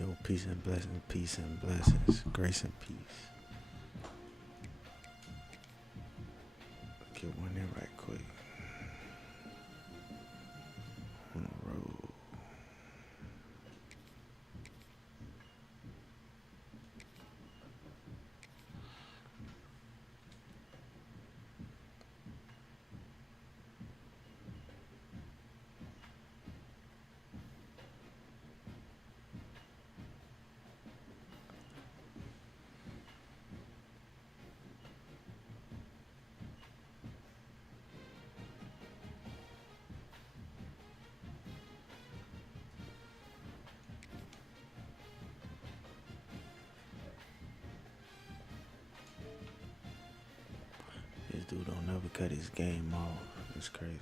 Yo, peace and blessings, grace and peace. Get one in right quick. On the road. This dude don't never cut his game off. It's crazy.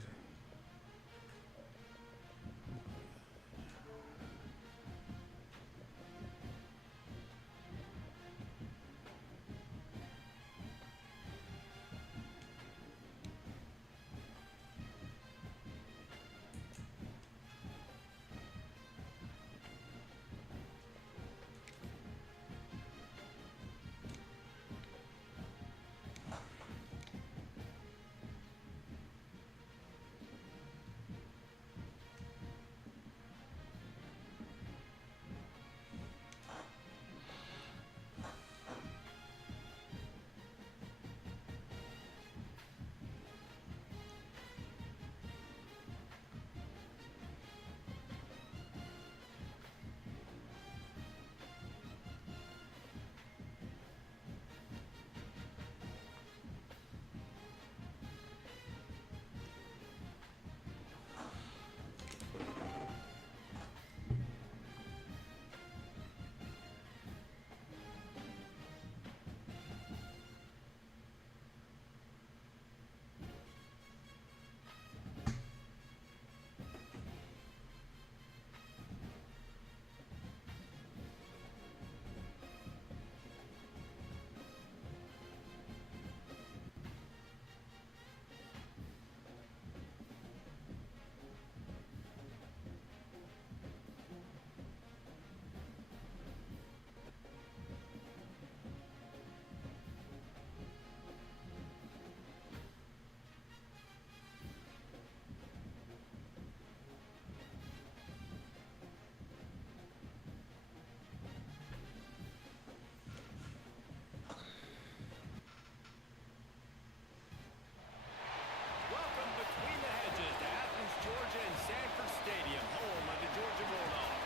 Welcome between the hedges to Athens, Georgia and Sanford Stadium, home of the Georgia Bulldogs.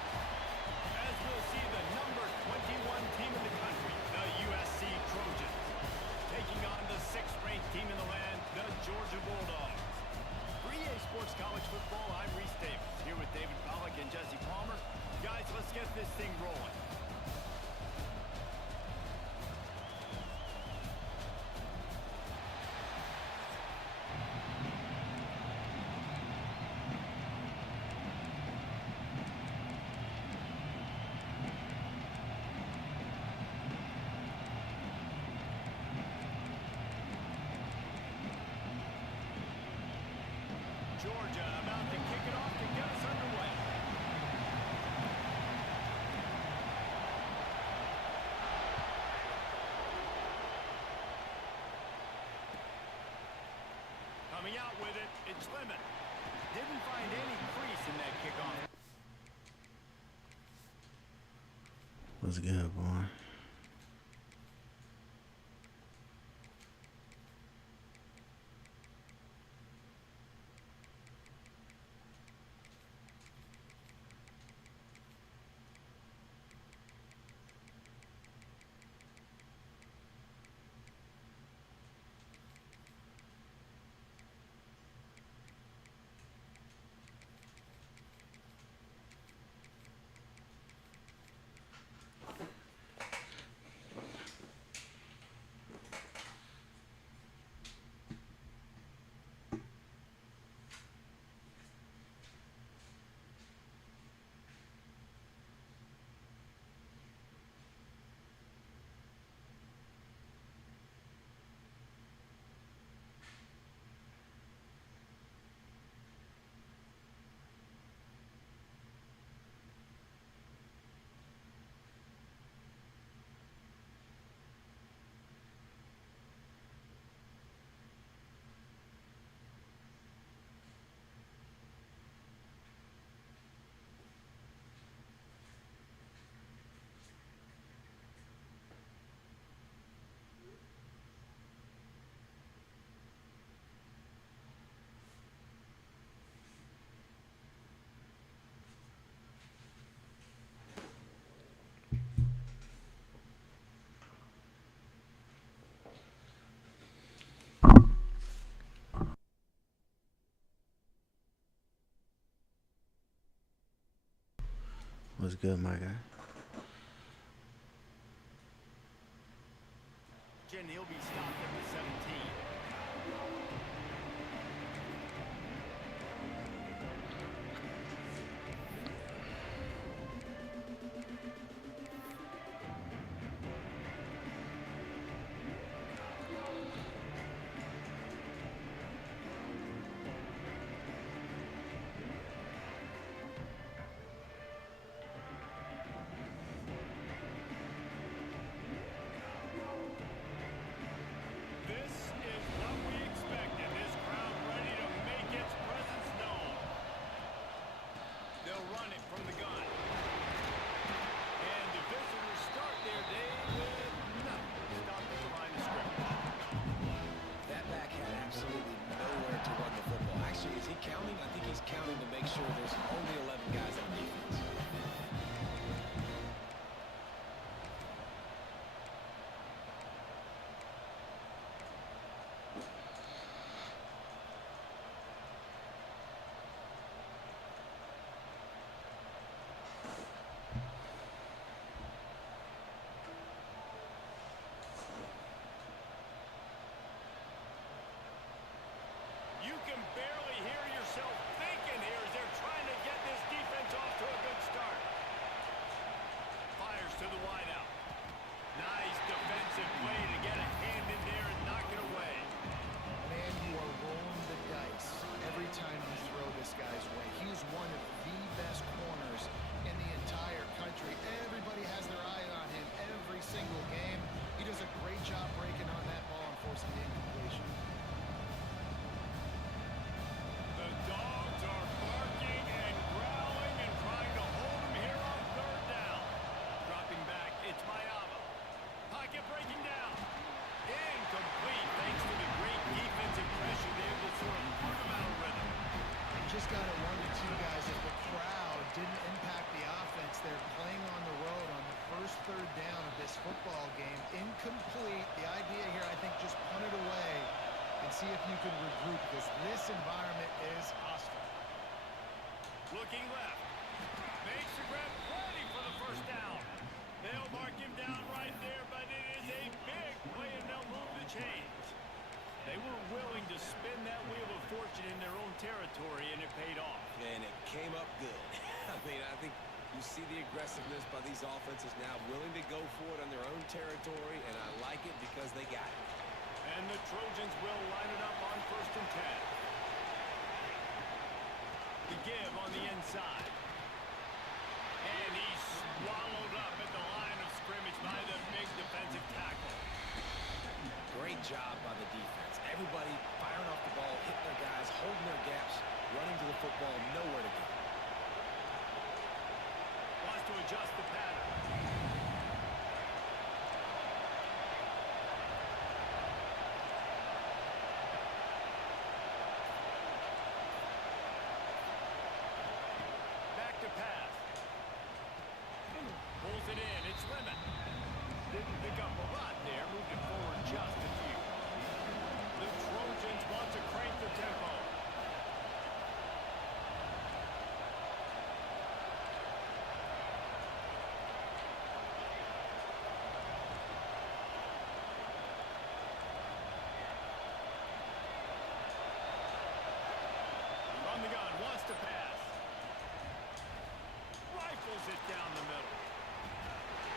As we'll see the number 21 team in the country, the USC Trojans, taking on the 6th-ranked team in the land, the Georgia Bulldogs. For EA Sports College Football, I'm Reese Davis, here with David Pollack and Jesse Palmer. Guys, let's get this thing rolling. Georgia about to kick it off to get us underway. Coming out with it, it's Lemon. Didn't find any crease in that kickoff. What's good, boy? good, my guy? He'll be stopped at the 17. You can barely hear yourself thinking here as they're trying to get this defense off to a good start. Fires to the wideout. Nice defensive play to get a hand in there and knock it away. Man, you are rolling the dice every time you throw this guy's way. He's one of the best corners in the entire country. Everybody has their eye on him every single game. He does a great job breaking on that ball and forcing the incompletion. Dogs are barking and growling and trying to hold him here on third down. Dropping back, it's Mayava. Pocket breaking down. Incomplete thanks to the great defensive pressure there to sort of put him out of rhythm. You just got to wonder, too, guys, if the crowd didn't impact the offense. They're playing on the road on the first third down of this football game. Incomplete. The idea here, I think, just punt it away and see if you can regroup, because this environment is hostile. Looking left. Makes the grab, ready for the first down. They'll mark him down right there, but it is a big play, and they'll move the chains. They were willing to spin that wheel of fortune in their own territory, and it paid off. And it came up good. I think you see the aggressiveness by these offenses now, willing to go for it on their own territory, and I like it because they got it. And the Trojans will line it up on 1st and 10. The give on the inside. And he's swallowed up at the line of scrimmage by the big defensive tackle. Great job by the defense. Everybody firing off the ball, hitting their guys, holding their gaps, running to the football, nowhere to go. Wants to adjust the pattern. Pass. Pulls it in. It's Lemon. Didn't pick up a lot there. Moved it forward just a few. The Trojans want to crank the tempo. From the gun. Wants to pass. Rifles it down the middle.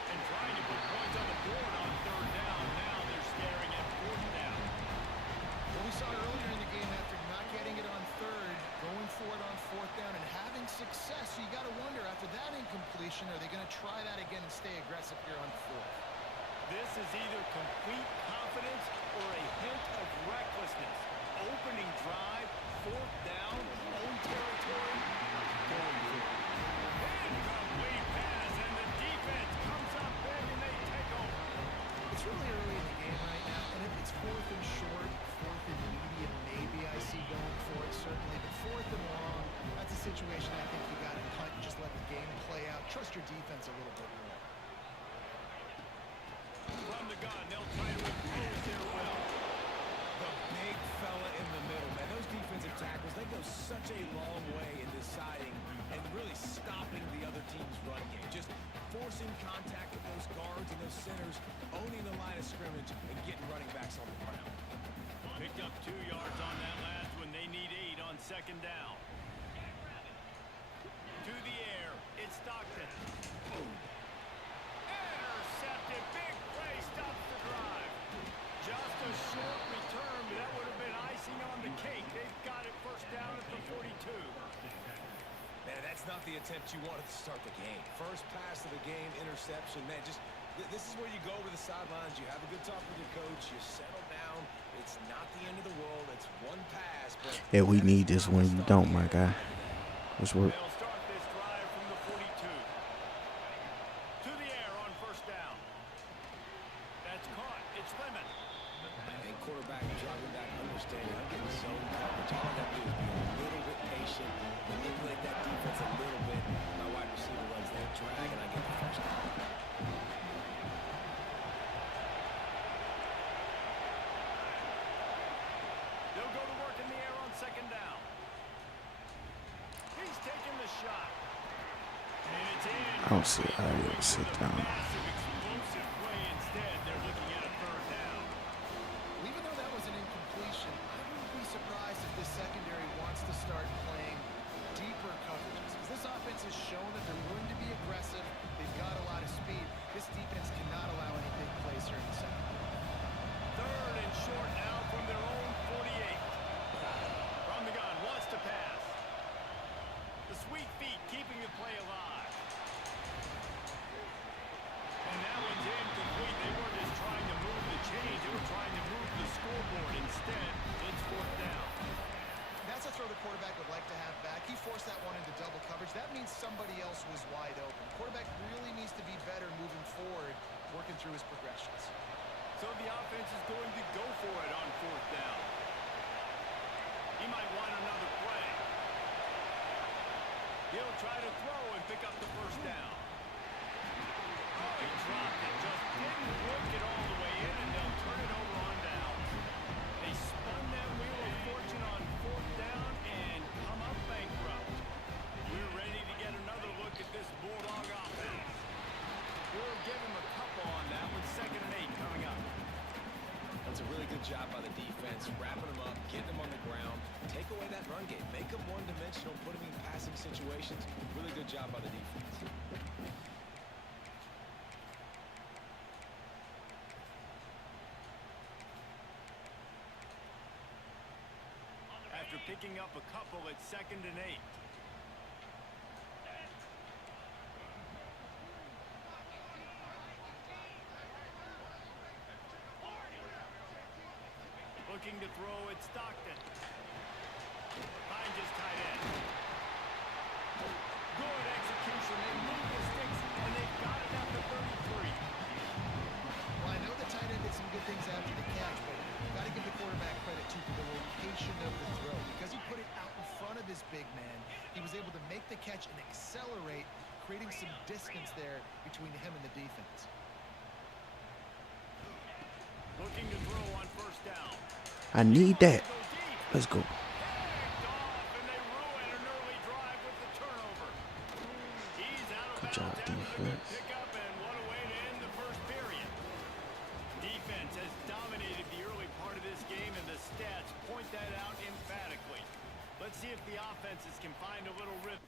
And trying to put points on the board on third down. Now they're staring at fourth down. What we saw earlier in the game, after not getting it on third, going for it on fourth down and having success. So you got to wonder, after that incompletion, are they going to try that again and stay aggressive here on fourth? This is either complete confidence or a hint of recklessness. Opening drive, fourth down, own territory, going for it. Incomplete pass, and the defense comes up big and they take over. It's really early in the game right now, and if it's fourth and short, fourth and medium, maybe I see going for it, certainly. But fourth and long, that's a situation I think you got to punt and just let the game play out. Trust your defense a little bit more. From the gun, they'll try to impose their will. The big fella in the middle, man. Those defensive tackles, they go such a long way in deciding and really stopping the other team's run game. Just forcing contact with those guards and those centers, owning the line of scrimmage, and getting running backs on the ground. Picked up 2 yards on that last one. They need 8 on second down. To the air. It's Stockton. Intercepted. Big play. Stops the drive. Just a short return, but that would have been icing on the cake. They've got it first down at the 42. Man, that's not the attempt you wanted to start the game. First pass of the game, interception. Man, just this is where you go over the sidelines. You have a good talk with your coach. You settle down. It's not the end of the world. It's one pass. But Yeah, we need this when you don't, my guy. Let's work. They'll start this drive from the 42. To the air on first down. That's caught. It's Lemon. And quarterback dropping back, understanding. I'm getting zone coverage. All I got to do is be a little bit patient, manipulate that defense a little bit. My wide receiver runs that drag, and I get the first down. They'll go to work in the air on second down. He's taking the shot. And it's in. I don't see how you sit down. Massive explosive play instead. They're looking at a third down. Even though that was an incompletion, I wouldn't be surprised if this secondary wants to start playing deeper coverages. Because this offense has shown that they're willing to be aggressive. They've got a lot of speed. This defense cannot allow any big plays here in the second. Third and short now from their own 48. From the gun, wants to pass. The sweet feet keeping the play alive. And that one's incomplete. They weren't just trying to move the chains. They were trying to move the scoreboard. Instead, it's fourth down. That's a throw the quarterback would like to have back. He forced that one into double coverage. That means somebody else was wide open. The quarterback really needs to be better moving forward, working through his progressions. So the offense is going to go for it on fourth down. He might want another play. He'll try to throw and pick up the first down. Oh, he dropped it. Just didn't work it all the way in, and they'll turn it over on downs. They spun that wheel of fortune on fourth down and come up bankrupt. We're ready to get another look at this Bulldog offense. We'll give him a couple on that one. 2nd and 8 coming up. That's a really good job by the defense, wrapping them up, getting them on the ground, take away that run game, make them one-dimensional, put them in passing situations. Really good job by the defense. After picking up a couple at 2nd and 8. Looking to throw at Stockton. Finds his tight end. Good execution. They move the sticks, and they've got it at the 33. Well, I know the tight end did some good things after the catch, but you've got to give the quarterback credit, too, for the location of the throw. Because he put it out in front of his big man, he was able to make the catch and accelerate, creating some distance there between him and the defense. Looking to throw on first down. I need that. Let's go. Picked off, and they ruin an early drive with the turnover. He's out of Good job, bounds. That was a good defense. pickup, and what a way to end the first period. Defense has dominated the early part of this game, and the stats point that out emphatically. Let's see if the offenses can find a little rhythm.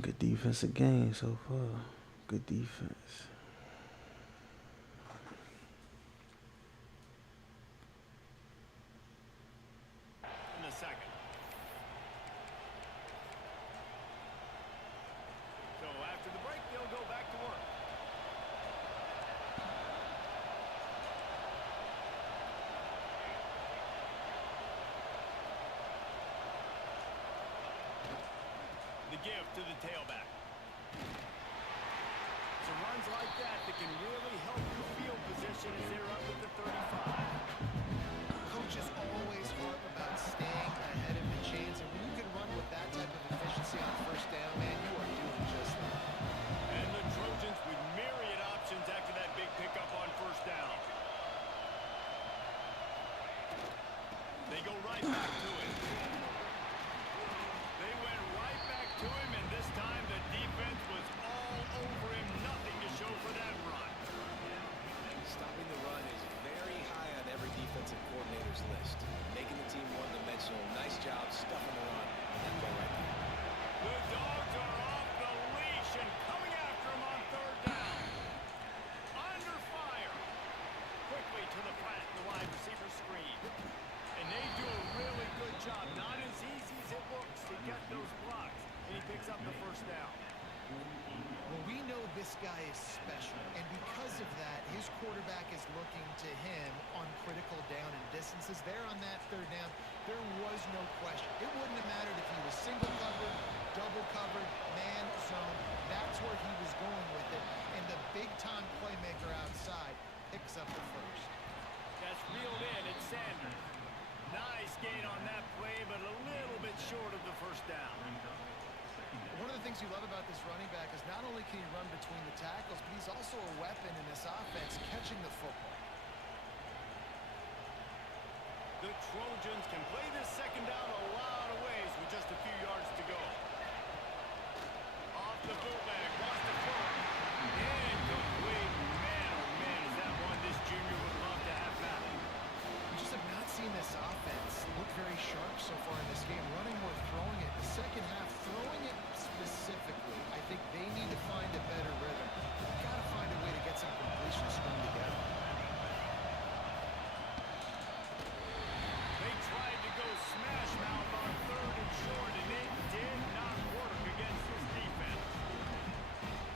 Good defensive game so far. Good defense. In the second. So after the break, they'll go back to work. The give to the tailback. So runs like that can really help your field position as they're up at the 35. Coaches always harp about staying ahead of the chains, and when you can run with that type of efficiency on first down, man, you are doing just that. And They go right back to him. They went right back to him, and this time the defense was all over him. Nothing to show for that run. Stopping the run is very high on every defensive coordinator's list. Making the team one-dimensional. Nice job stuffing the run on that play right there. The Dogs are off the leash and coming after him on third down. Under fire. Quickly to the flat, the wide receiver screen. And they do a really good job. Not as easy as it looks to get those blocks. And he picks up the first down. Well, we know this guy is special, and because of that, his quarterback is looking to him on critical down and distances. There on that third down, there was no question. It wouldn't have mattered if he was single covered, double covered, man, zone. That's where he was going with it, and the big-time playmaker outside picks up the first. That's reeled in. It's Sanders. Nice gain on that play, but a little bit short of the first down. One of the things you love about this running back is not only can he run between the tackles, but he's also a weapon in this offense catching the football. The Trojans can play this second down a lot of ways with just a few yards to go. Off the fullback, lost the foot. Incomplete. Man, oh man, is that one this junior would love to have back. We just have not seen this offense look very sharp so far in this game. Running more, throwing it. The second half, throwing it specifically. I think they need to find a better rhythm. They've got to find a way to get some completions strung together. They tried to go smash mouth on third and short, and it did not work against this defense.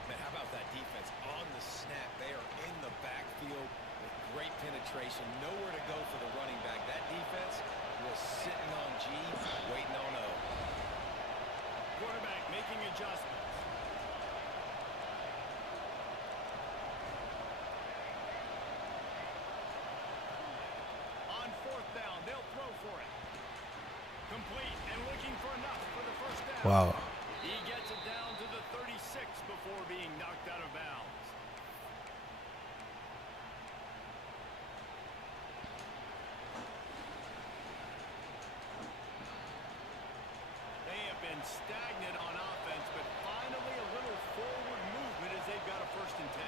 Man, how about that defense on the snap? They are in the backfield with great penetration. Nowhere to go for the running back. That defense was sitting on G, waiting on O. Quarterback making adjustments. On fourth down, they'll throw for it. Complete and looking for enough for the first down. Wow. He gets it down to the 36 before being knocked out of bounds. They have been stagnant on offense, but finally a little forward movement as they've got a 1st and 10.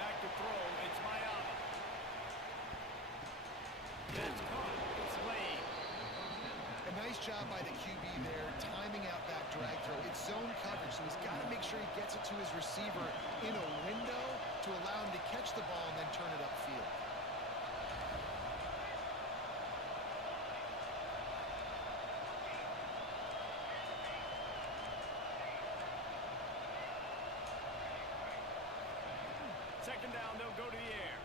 Back to throw, it's Mayama. It's caught, it's Lane. A nice job by the QB there, timing out that drag throw. It's zone coverage, so he's got to make sure he gets it to his receiver in a window to allow him to catch the ball and then turn it upfield. Second down, they'll go to the air.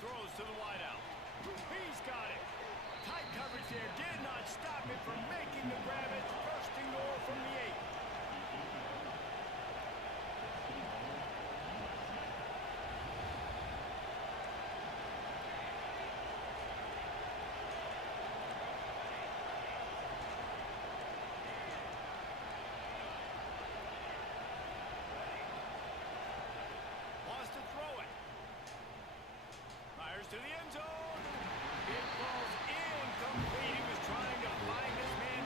Throws to the wideout. He's got it. Tight coverage there. Did not stop it from making the grab. It's 1st and goal from the 8. Wants to throw it. Fires to the end zone. It falls incomplete. He was trying to find his man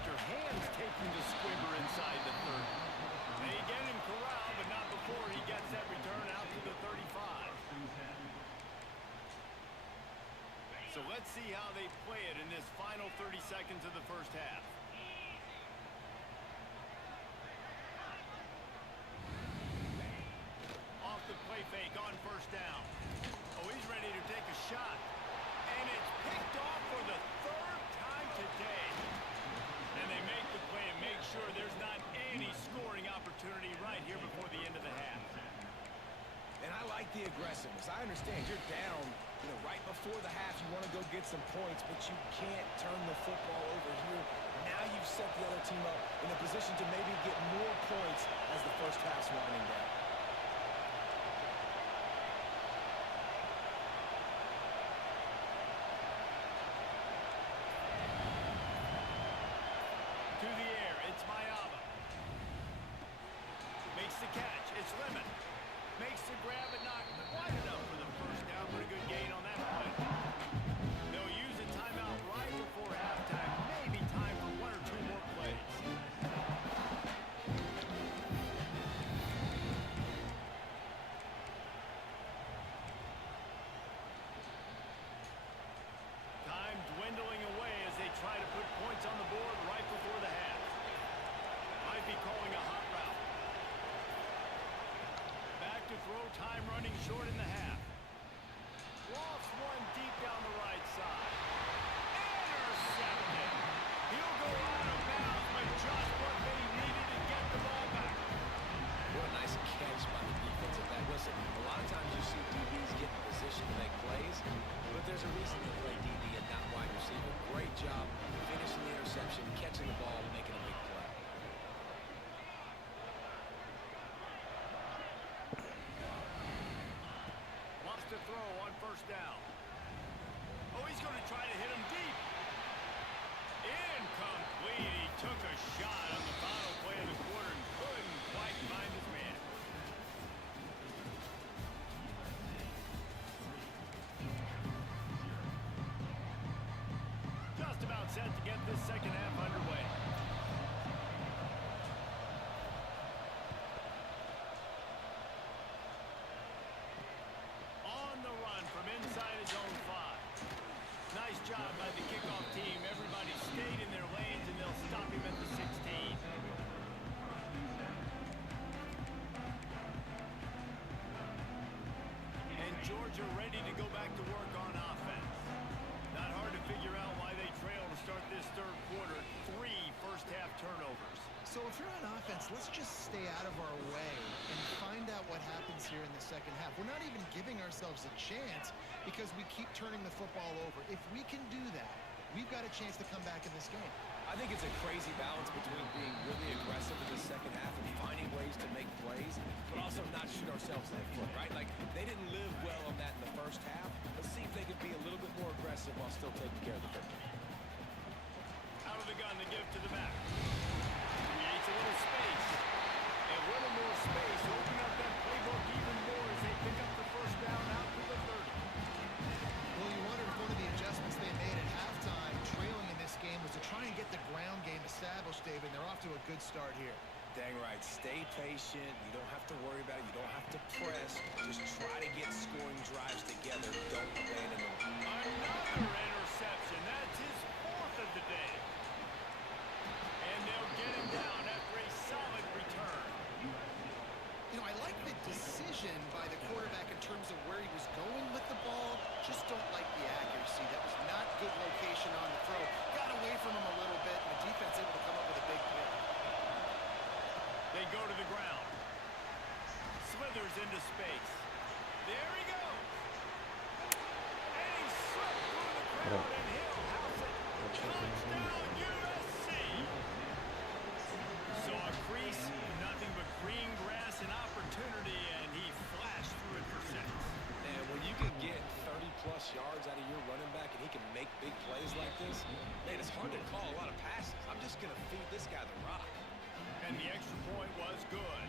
Mr. Hands taking the squibber inside the 30. They get him corralled, but not before he gets that return out to the 35. So let's see how they play it in this final 30 seconds of the first half. Off the play fake on first down. Oh, he's ready to take a shot. And it's picked off for the third time today. And they make the play and make sure there's not any scoring opportunity right here before the end of the half. And I like the aggressiveness. I understand you're down, right before the half. You want to go get some points, but you can't turn the football over here. Now you've set the other team up in a position to maybe get more points as the first half's winding down. To the air, it's Mayava. Makes the catch, it's Lemon. Makes the grab and not wide enough for the first down. Pretty good gain on that play. They'll use a timeout right before halftime. Maybe time for one or two more plays. Time dwindling away as they try to put points on the board right before the half. Might be calling a hot route. Back to throw, time running short in the half. Lofts one deep down the right side. Intercepted. He'll go out of bounds, but just what they needed to get the ball back. What a nice catch by the defensive back. Listen, a lot of times you see DBs get in position to make plays, but there's a reason to play DB and not wide receiver. Great job finishing the interception, catching the ball, making a big play. Wants to throw on first down. Oh, he's going to try to hit him deep. Incomplete. He took a shot on the final play of the quarter and couldn't quite find his man. Just about set to get this second half underway. On the run from inside his own 5. Nice job by the kickoff team. Everybody stayed in their lanes, and they'll stop him at the 16. And Georgia ready to go back to work on offense. Not hard to figure out why they trail to start this third quarter. 3 first-half turnovers. So if you're on offense, let's just stay out of our way and find out what happens here in the second half. We're not even giving ourselves a chance because we keep turning the football over. If we can do that, we've got a chance to come back in this game. I think it's a crazy balance between being really aggressive in the second half and finding ways to make plays, but also not shoot ourselves in the foot, right? Like, they didn't live well on that in the first half. Let's see if they can be a little bit more aggressive while still taking care of the football. Out of the gun to give to the back. Creates a little space. A little more space. Open up that playbook even more as they pick up the first down out to the 30. Well, you wonder if one of the adjustments they made at halftime, trailing in this game, was to try and get the ground game established, David. They're off to a good start here. Dang right. Stay patient. You don't have to worry about it. You don't have to press. Just try to get scoring drives together. Don't abandon them. Another interception. That's his 4th of the day. And they'll get him down after a solid return. I like the decision by the quarterback in terms of where he was going with the ball. Just don't like the accuracy. That was not good location on the throw. Got away from him a little bit, and the defense able to come up with a big pick. They go to the ground. Slithers into space. There he goes. And he slipped through the crowd, and he'll house it. Touchdown, USC. Saw a crease, nothing but green grass and opportunity, and he flashed through it for 6. And when you can get 30-plus yards out of your running back and he can make big plays like this, man, it's hard to call a lot of passes. I'm just going to feed this guy the rock. And the extra point was good.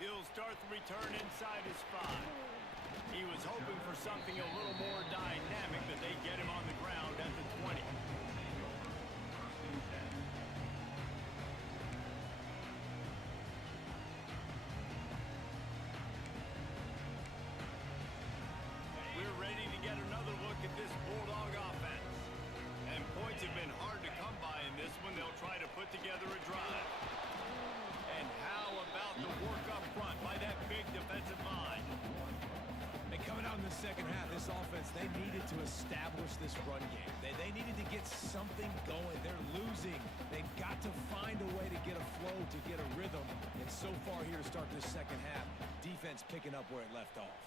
He'll start the return inside his 5. He was hoping for something a little more dynamic, but they get him on the ground at the 20. We're ready to get another look at this Bulldog offense. And points have been hard to come by in this one. They'll try to put together a drive. And how about the work up front by that big defensive line? And coming out in the second half, this offense, they needed to establish this run game. They needed to get something going. They're losing. They've got to find a way to get a flow, to get a rhythm. And so far here to start this second half, defense picking up where it left off.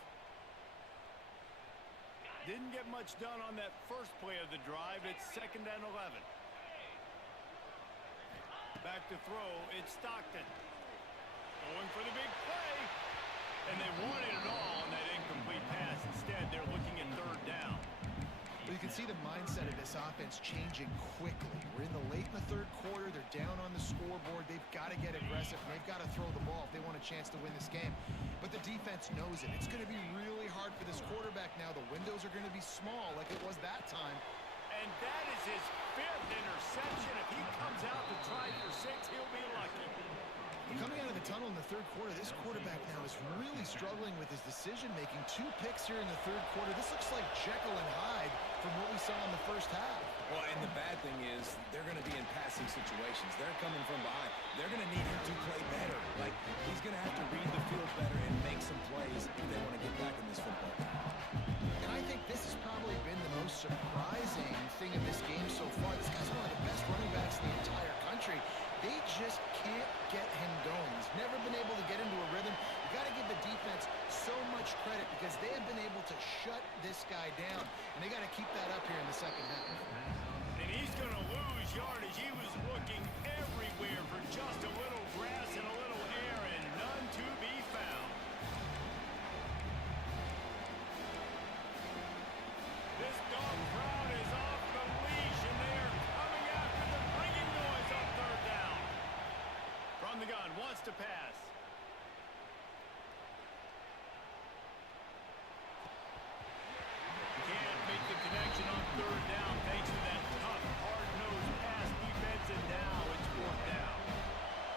Didn't get much done on that first play of the drive. It's 2nd and 11. Back to throw, it's Stockton. Going for the big play. And they wanted it all on that incomplete pass. Instead, they're looking at 3rd down. Well, you can see the mindset of this offense changing quickly. We're in the late in the 3rd quarter. They're down on the scoreboard. They've got to get aggressive. And they've got to throw the ball if they want a chance to win this game. But the defense knows it. It's going to be really hard for this quarterback now. The windows are going to be small like it was that time. And that is his 5th interception. If he comes out to try for 6, he'll be lucky. Coming out of the tunnel in the 3rd quarter, this quarterback now is really struggling with his decision-making. 2 picks here in the 3rd quarter. This looks like Jekyll and Hyde from what we saw in the first half. Well, and the bad thing is they're going to be in passing situations. They're coming from behind. They're going to need him to play better. Like, he's going to have to read the field better and make some plays if they want to get back in this football game. And I think this has probably been the most surprising thing in this game so far. This guy's one of the best running backs in the entire country. They just can't get him going. He's never been able to get into a rhythm. You got to give the defense so much credit because they have been able to shut this guy down. And they got to keep that up here in the second half. And he's going to lose yardage. He was looking everywhere for just a little grass and a little air, and none to be found. This dog crowd is off the leash, and they are coming after them, bringing noise on 3rd down. From the gun, wants to pass. Can't make the connection on 3rd down thanks to that tough, hard-nosed pass defense, and now it's 4th down.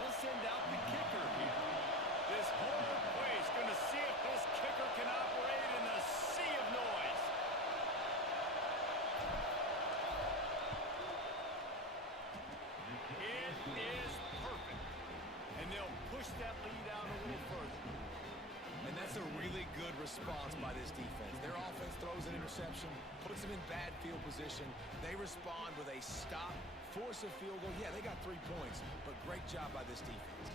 They'll send out the kicker here. This whole place going to see if this kicker can operate in the sea of noise. It is perfect. And they'll push that lead out a little further. And that's a really good response by this defense. Their offense throws an interception, puts them in bad field position. They respond with a stop, force a field goal. Yeah, they got 3 points, but great job by this defense.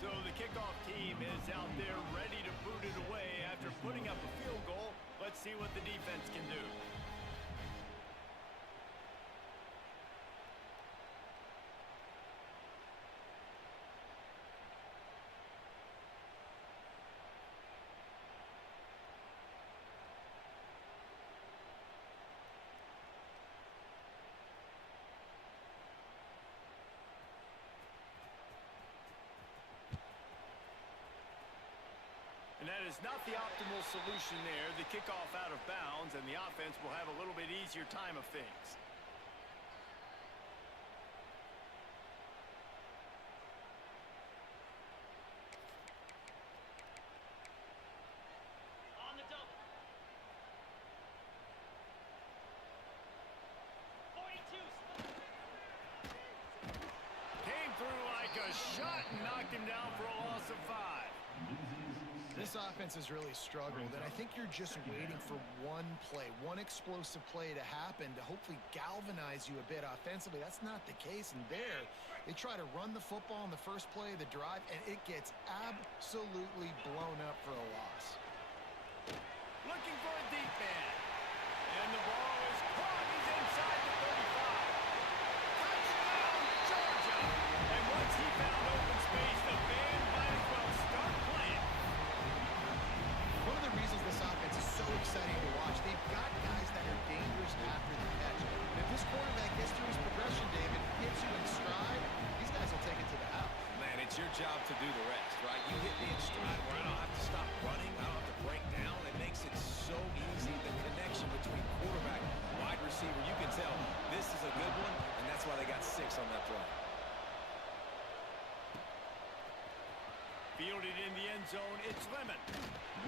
So the kickoff team is out there ready to boot it away after putting up a field goal. Let's see what the defense can do. And that is not the optimal solution there. The kickoff out of bounds, and the offense will have a little bit easier time of things. On the double. 42. Came through like a shot and knocked him down for a loss of 5. This offense has really struggled, and I think you're just waiting for one play, one explosive play to happen to hopefully galvanize you a bit offensively. That's not the case, and there, they try to run the football in the first play of the drive, and it gets absolutely blown up for a loss. Looking for a deep man. And the ball is caught. He's inside the 35. Touchdown, Georgia! And once he found open space, the band might as well start playing. One of the reasons this offense is so exciting to watch, they've got guys that are dangerous after the catch. And if this quarterback gets to his Fielded in the end zone, it's Lemon.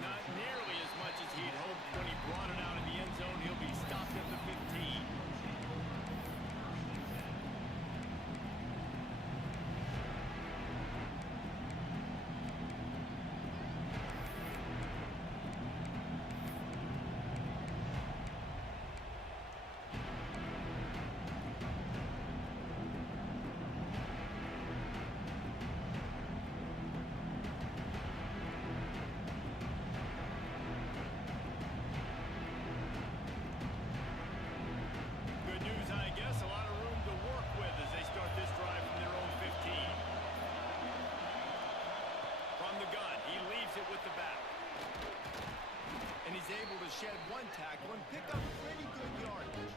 Not nearly as much as he'd hoped when he brought it out in the end zone. He'll be stopped at the 15. Able to shed one tackle and pick up pretty good yardage.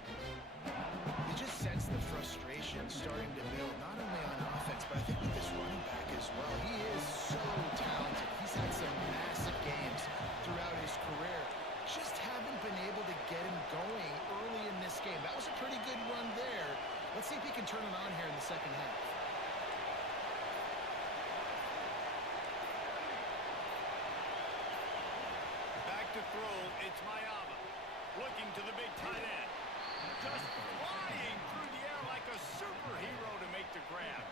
You just sense the frustration starting to build, not only on offense, but I think with this running back as well. He is so talented. He's had some massive games throughout his career. Just haven't been able to get him going early in this game. That was a pretty good run there. Let's see if he can turn it on here in the second half. To throw, it's Mayava. Looking to the big tight end. Just flying through the air like a superhero to make the grab.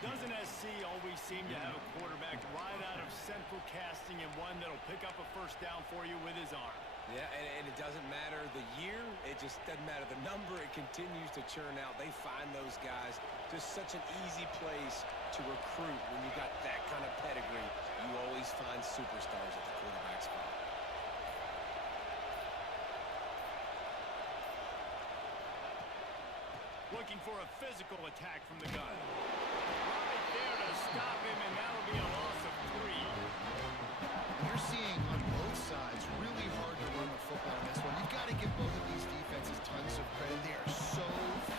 Doesn't SC always seem to have a quarterback right out of central casting and one that'll pick up a first down for you with his arm? Yeah, and it doesn't matter the year. It just doesn't matter the number. It continues to churn out. They find those guys. Just such an easy place to recruit when you got that kind of pedigree. You always find superstars at the quarterback spot. Looking for a physical attack from the gun. Right there to stop him, and that'll be a loss of 3. You're seeing on both sides really hard to run the football in this one. You've got to give both of these defenses tons of credit. They are so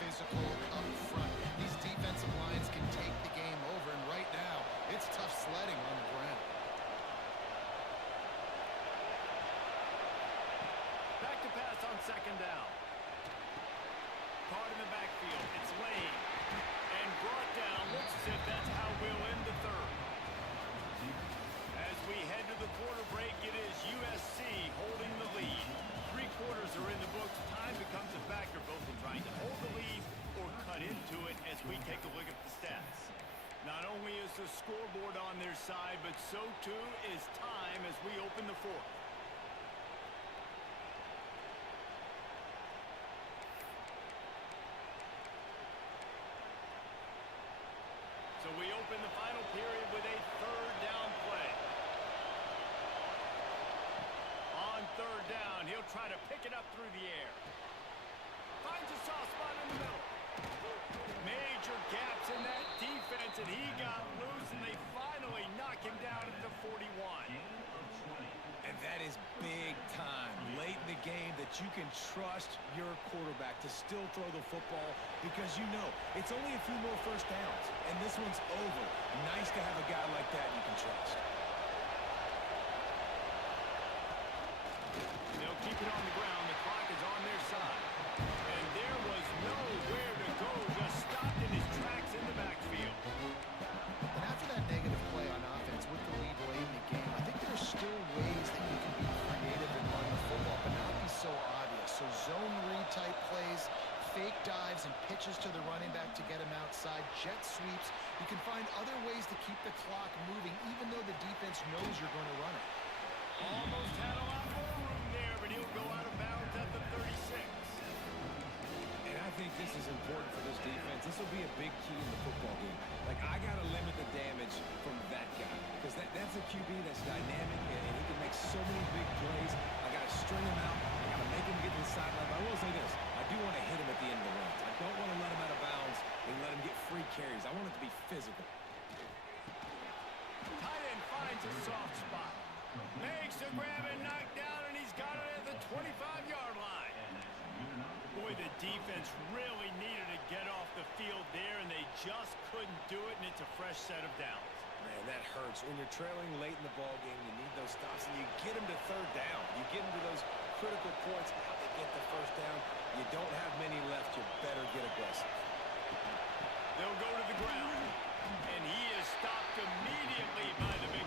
physical up front. These defensive lines can take the game over, and right now, it's tough sledding on the ground. Back to pass on second down. Caught in the backfield. It's Lane. And brought down. Looks as if that's how we'll end the third. As we head to the quarter break, it is USC holding the lead. 3 quarters are in the books. Time becomes a factor both in trying to hold the lead or cut into it as we take a look at the stats. Not only is the scoreboard on their side, but so too is time as we open the fourth. So we open the final period with a third down play. On third down, he'll try to pick it up through the air. Finds a soft spot in the middle. Major gaps in that defense, and he got loose, and they finally knock him down at the 41. And that is big time late in the game that you can trust your quarterback to still throw the football because you know it's only a few more first downs, and this one's over. Nice to have a guy like that you can trust. They'll keep it on the ground. The clock is on their side. And there was nowhere to go. Just stopped in his tracks in the backfield. And after that negative play on offense with the lead late in the game, I think there's still ways that you can be creative and run the football, but not be so obvious. So zone read type plays, fake dives and pitches to the running back to get him outside, jet sweeps. You can find other ways to keep the clock moving, even though the defense knows you're going to run it. Almost had a lot more room there, but he'll go out of bounds at the 36. And I think this is important for this defense. This will be a big key in the football game. Like, I got to limit the damage from that guy because that's a QB that's dynamic and he can make so many big plays. I got to string him out. I got to make him get to the sideline. But I will say this. I do want to hit him at the end of the runs. I don't want to let him out of bounds and let him get free carries. I want it to be physical. Tight end finds a soft spot. Makes a grab and knocked down, and he's got it at the 25-yard line. Boy, the defense really needed to get off the field there, and they just couldn't do it, and it's a fresh set of downs. Man, that hurts. When you're trailing late in the ball game, you need those stops, and you get them to third down. You get them to those critical points. How they get the first down, you don't have many left. You better get aggressive. They'll go to the ground, and he is stopped immediately by the big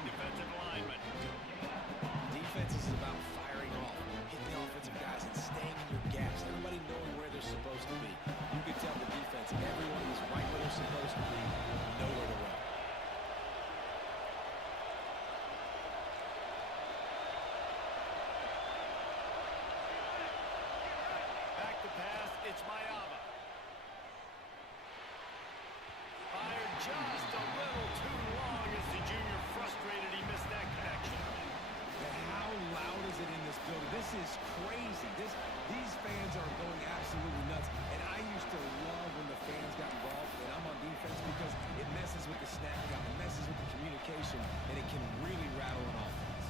just a little too long as the junior frustrated he missed that connection. And how loud is it in this building? This is crazy. These fans are going absolutely nuts. And I used to love when the fans got involved and I'm on defense because it messes with the snapping up, it messes with the communication, and it can really rattle an offense.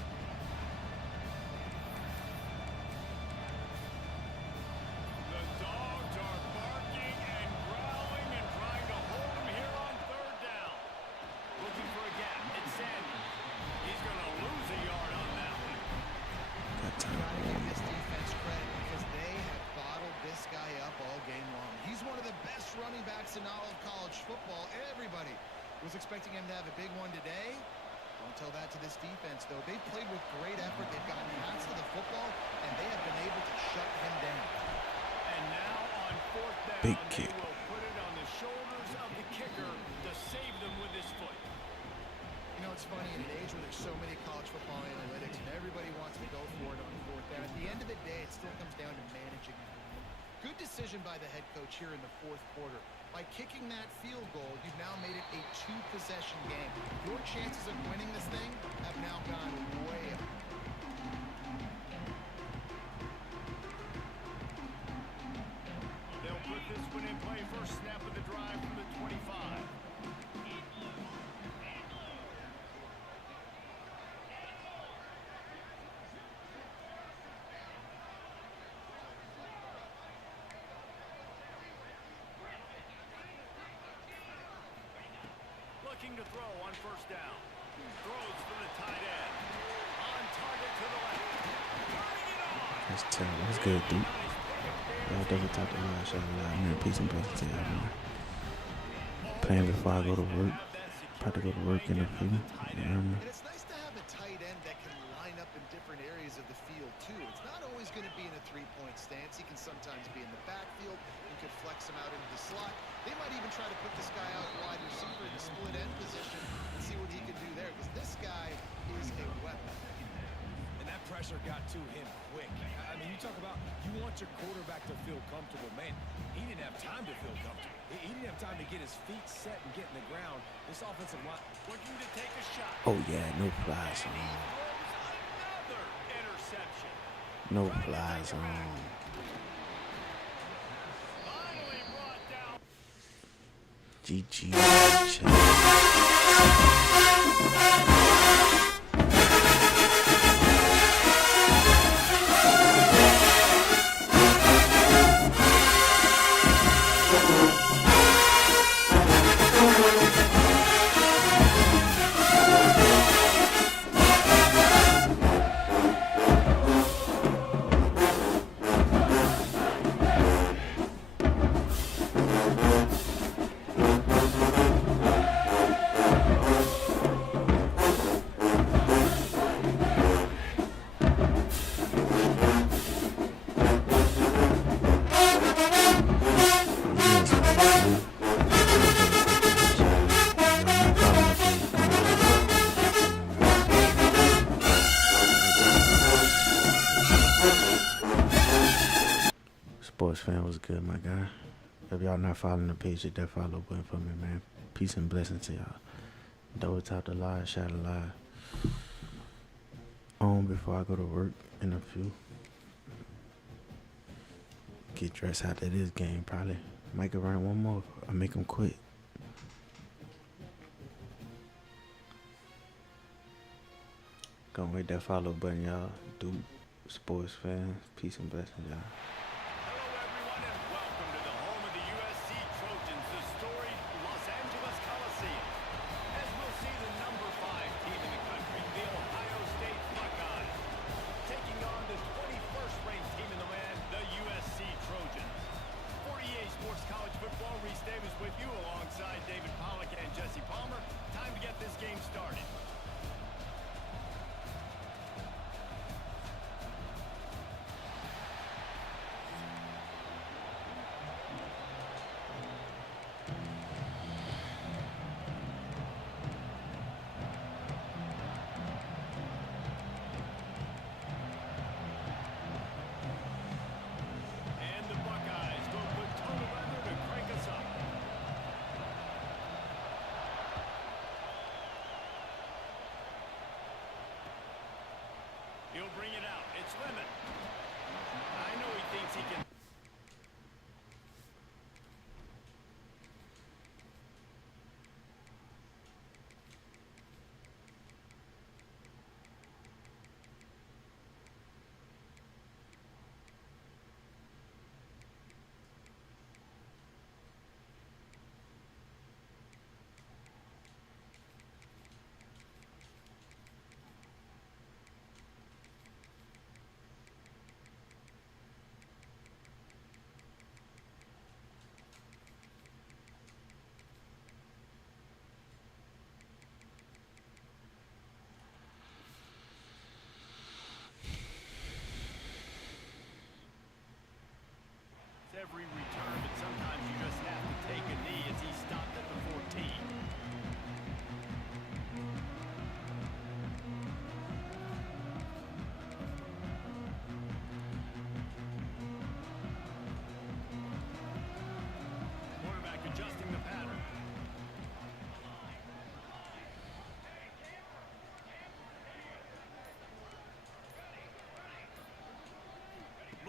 The dogs are barking and growling and trying to hold him here on third down. Looking for a gap. It's Sandy. He's going to lose a yard on that one. Got time. Gotta give this defense credit because they have bottled this guy up all game long. He's one of the best running backs in all of college football. Everybody was expecting him to have a big one today. Don't tell that to this defense, though. They played with great effort. They've gotten hands to the football, and they have been able to shut him down. And now on fourth down, Big they kick. will put it on the shoulders of the kicker to save them with his foot. You know, it's funny, in an age where there's so many college football analytics and everybody wants to go for it on fourth down, at the end of the day, it still comes down to managing the game. Good decision by the head coach here in the fourth quarter. By kicking that field goal, you've now made it a two-possession game. Your chances of winning this thing have now gone way up. They'll put this one in play first snap of the drive from the 25. Looking to throw on first down. Throws for the tight end. On target to the left. Running it on. That's terrible. That's good, dude. Y'all double tap the line, shout out, man. Peace and blessings to y'all, man. Playing before I go to work. About to go to work in a few. You know what I mean? And it's nice to have a tight end that can line up in different areas of the field, too. It's not always going to be in a three-point stance. He can sometimes be in the backfield. You could flex him out into the slot. They might even try to put this guy out wide receiver in the split end position and see what he can do there, because this guy is a weapon. And that pressure got to him quick. I mean, you talk about you want your quarterback to feel comfortable. Man, he didn't have time to feel comfortable. He didn't have time to get his feet set and get in the ground. This offensive line Looking to take a shot. Oh, yeah. No fly zone. Another interception. No fly zone. Finally brought down. GG. Sports fan was good, my guy. If y'all not following the page, hit that follow button for me, man. Peace and blessings to y'all. Double tap the live, shout out live. Before I go to work in a few. Get dressed after this game, probably. Might go run one more. I'll make them quit. Gonna hit that follow button, y'all. Dude, sports fans, peace and blessings, y'all. Hello, everyone, and welcome to the home of the USC Trojans, the storied Los Angeles Coliseum. As we'll see the number 5 team in the country, the Ohio State Buckeyes, taking on the 21st ranked team in the land, the USC Trojans. 48 Sports College Football, Reese Davis with you alongside David Pollack and Jesse Palmer. Time to get this game started.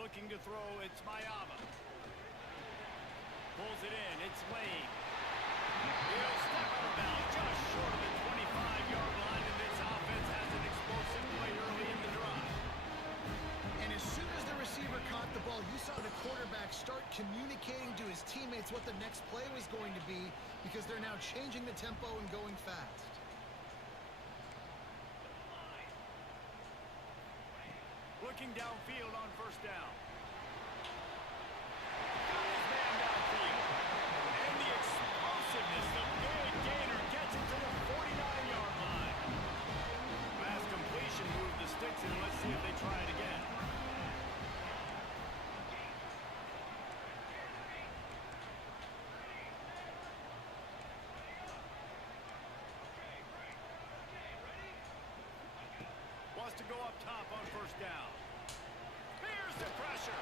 Looking to throw, it's Mayama. Pulls it in, it's Lane. He'll step on the ball just short of the 25-yard line, and this offense has an explosive play early in the drive. And as soon as the receiver caught the ball, you saw the quarterback start communicating to his teammates what the next play was going to be because they're now changing the tempo and going fast. Looking downfield on first down. Got his man downfield. And the explosiveness, the big gainer gets it to the 49-yard line. Last completion moved the sticks in. Let's see if they try it again. Wants to go up top on first down. Here's the pressure.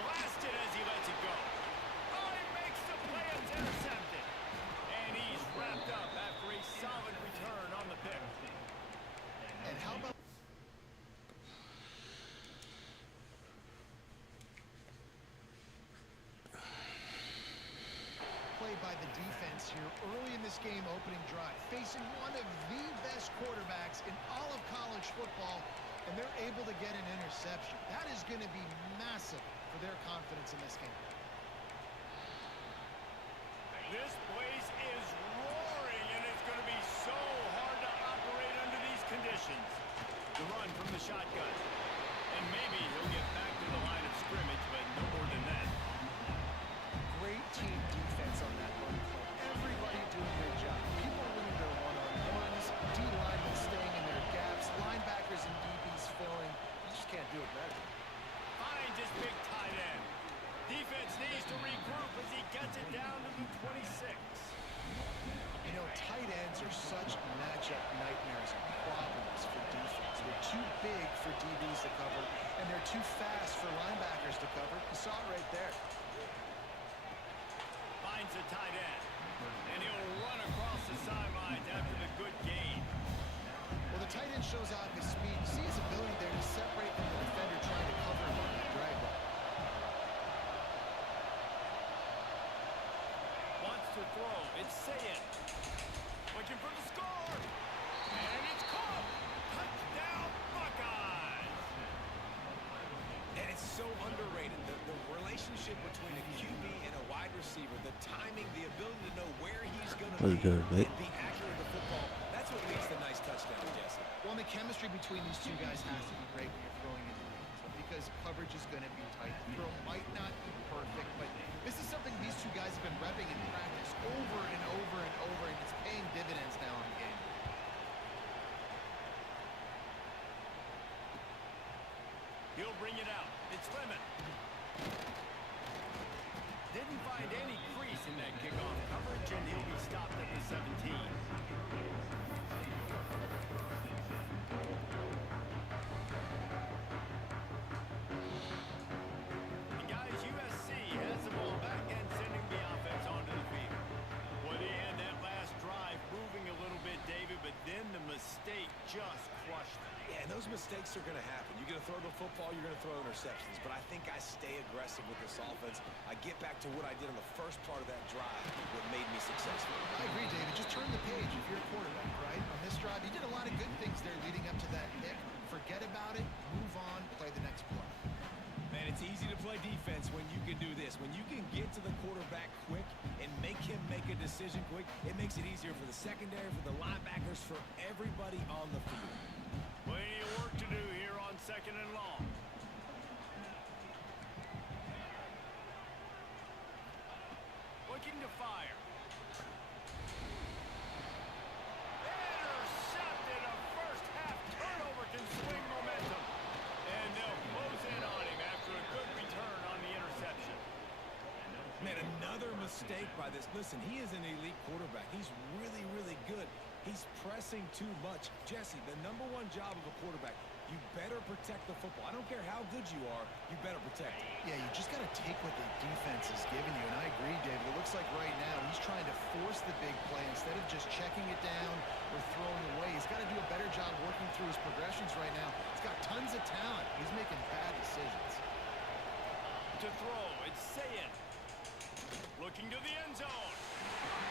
Blasted as he lets it go. Oh, he makes the play. It's intercepted. And he's wrapped up after a solid return on the pick. And how about play by the defense here early in this game opening drive, facing one of the best quarterbacks in all of college football, and they're able to get an interception. That is going to be massive for their confidence in this game. This place is roaring, and it's going to be so hard to operate under these conditions. The run from the shotgun. And maybe he'll get back to the line of scrimmage, but no more than that. Great team defense on that run play. Everybody doing their job. People winning their one-on-ones, D-linemen staying in their gaps, linebackers and DBs filling. You just can't do it better. Finds his big tight end. Defense needs to regroup as he gets it down to the 26. You know, tight ends are such matchup nightmares and problems for defense. They're too big for DBs to cover, and they're too fast for linebackers to cover. You saw it right there. Finds the tight end. And he'll run across the sidelines after the good gain. Well, the tight end shows off his speed. You see his ability there to separate from the defender trying to cover him on that drag route. Wants to throw. It's Sayin. Looking for the score. And it's caught. Touchdown, Buckeyes. And it's so underrated. The relationship between a QB and a wide receiver, the timing, the ability to know where he's going to Pretty good, mate. and be accurate with the football, that's what leads to nice touchdowns, Jesse. Well, and the chemistry between these two guys has to be great when you're throwing in the games because coverage is going to be tight. The throw might not be perfect, but this is something these two guys have been repping in practice over and over and over, and it's paying dividends now in the game. He'll bring it out. It's Lemon. Didn't find any crease in that kickoff coverage, and he'll be stopped at the 17. And guys, USC has the ball back and sending the offense onto the field. Well, they had that last drive moving a little bit, David, but then the mistake just crushed them. Yeah, and those mistakes are going to happen. You're going to throw the football, you're going to throw interceptions. But I think I stay aggressive with this offense. I get back to what I did on the first part of that drive, what made me successful. I agree, David. Just turn the page if you're a quarterback, right? On this drive, you did a lot of good things there leading up to that pick. Forget about it, move on, play the next play. Man, it's easy to play defense when you can do this. When you can get to the quarterback quick and make him make a decision quick, it makes it easier for the secondary, for the linebackers, for everybody on the field. Plenty of work to do here on second and long. Looking to fire. Intercepted. A first half turnover can swing momentum. And they'll close in on him after a good return on the interception. Man, another mistake by this. Listen, he is an elite quarterback. He's really, really good. He's pressing too much. Jesse, the #1 job of a quarterback, you better protect the football. I don't care how good you are, you better protect it. Yeah, you just got to take what the defense is giving you, and I agree, David. It looks like right now he's trying to force the big play instead of just checking it down or throwing away. He's got to do a better job working through his progressions right now. He's got tons of talent. He's making bad decisions. to throw. It's Sayin. Looking to the end zone.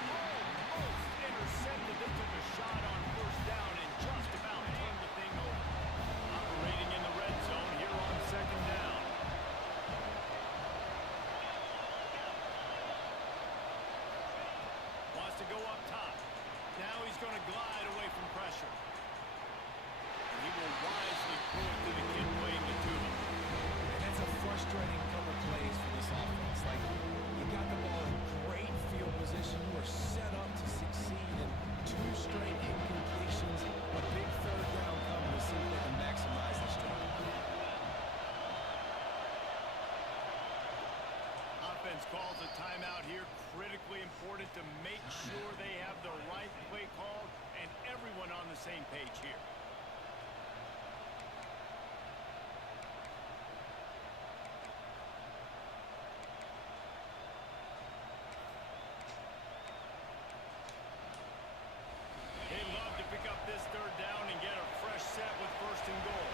Almost intercepted. They took a shot on first down and just about turned the thing over. Operating in the red zone here on second down. Wants to go up top. Now he's going to glide away from pressure. And he will wisely throw it to the kid playing the tuba. And that's a frustrating couple plays for this offense. Like, you got the ball in great field position. You are set up to succeed in 2 straight incompletions. A big third down coming to see if they can maximize this drive. Offense calls a timeout here. Critically important to make sure they have the right play call and everyone on the same page here. They love to pick up this third down and get a fresh set with first and goal.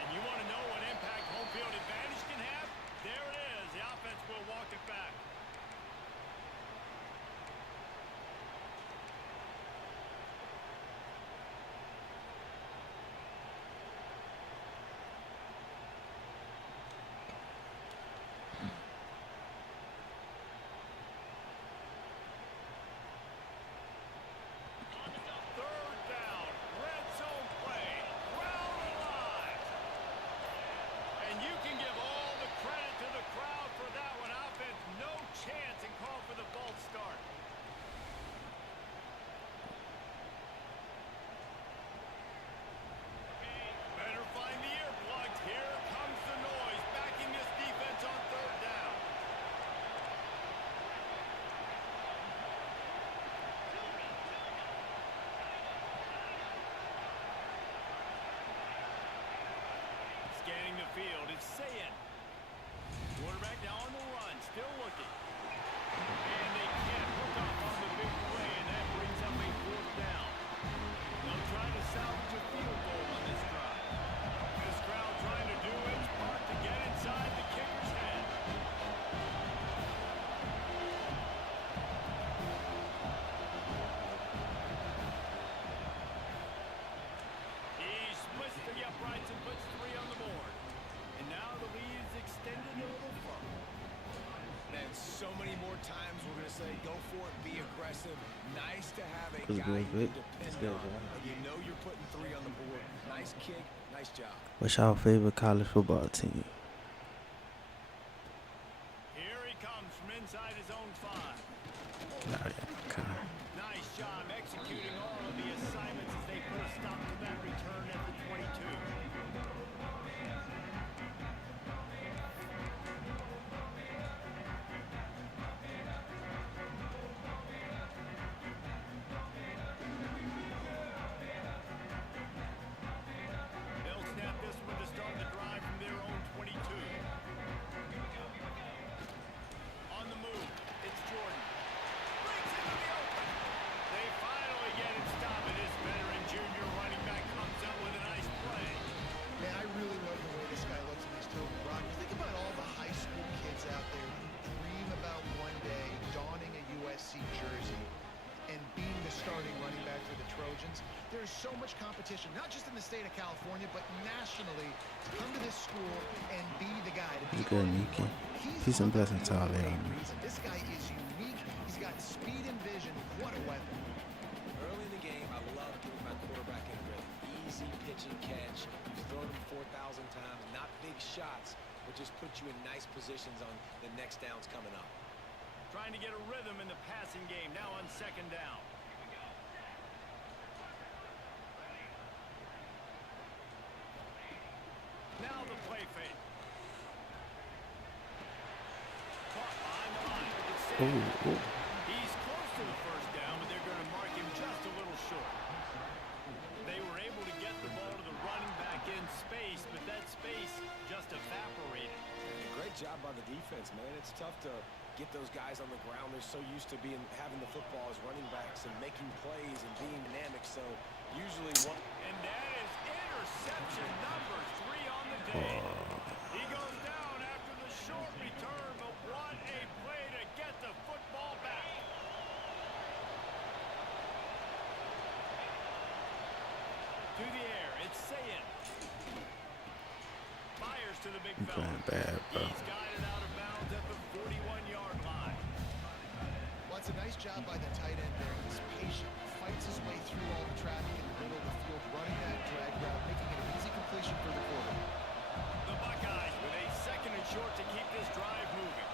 And you want to know what impact home field advantage can have? There it is. The offense will walk it back. Third down, red zone play, crowd alive. And you can give all the credit to the crowd for that one. Offense, no chance, and call for the false start. Better find the earplugs. Here comes the noise, backing this defense on third down. Scanning the field, it's Sayin. Quarterback now on the run, still looking. And they can't hook up on the big play, and that brings up a fourth down. They'll try to salvage a field goal on this drive. This crowd trying to do its part to get inside the kicker's head. He splits the uprights and puts 3 on the board. And now the lead is extended a little further. And so many more times we're going to say, go for it, be aggressive. Nice to have a That's guy good, you Vic. can That's depend good, on. man. And you know you're putting 3 on the board. Nice kick, nice job. What's your favorite college football team? Here he comes from inside his own 5. Nah, yeah, okay. Nice job executing all of the assignments as they put a stop to that return at the 22. They'll snap this one to start the drive from their own 22. On the move, it's Jordan. Breaks into the open. They finally get him stopped, and his veteran junior running back comes up with a nice play. Man, I really love the way this guy looks in these Toby Rockets. Think about all the high school kids out there who dream about one day donning a USC jersey and being the starting running back for the Trojans. There's so much competition, not just in the state of California, but nationally, to come to this school and be the guy. To be Good, RB1. Nikki. He's Peace and on the blessings to field all for a y'all. reason. This guy is unique. He's got speed and vision. What a weapon. Early in the game, I love getting my quarterback in rhythm. Easy pitch and catch. You've thrown him 4,000 times. Not big shots, but just put you in nice positions on the next downs coming up. Trying to get a rhythm in the passing game, now on second down. Now the play fake. Caught behind the line. It's Sayin. Oh, He's close to the first down, but they're going to mark him just a little short. They were able to get the ball to the running back in space, but that space just evaporated. Great job by the defense, man. It's tough to get those guys on the ground. They're so used to having the football as running backs and making plays and being dynamic. So usually one. And that is interception number 3 on the day. He goes down after the short return, but what a play to get the football back. To the air, it's Sayin. Fires to the big I'm fella. playing bad, bro. He's got it out of bounds at the 41-yard line. Well, it's a nice job by the tight end there. He's patient, fights his way through all the traffic in the middle of the field, running that drag route, making it an easy completion for the quarterback. The Buckeyes with a 2nd and short to keep this drive moving.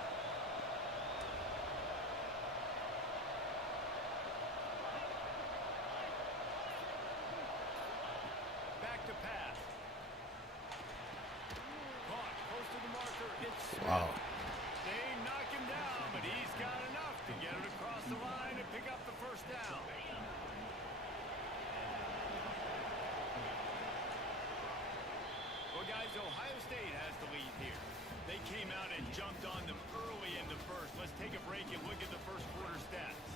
Back to pass. Caught close to the marker. It's Wow. They knock him down, but he's got enough to get it across the line and pick up the first down. Well, guys, Ohio State has the lead here. They came out and jumped on them early in the first. Let's take a break and look at the first quarter stats.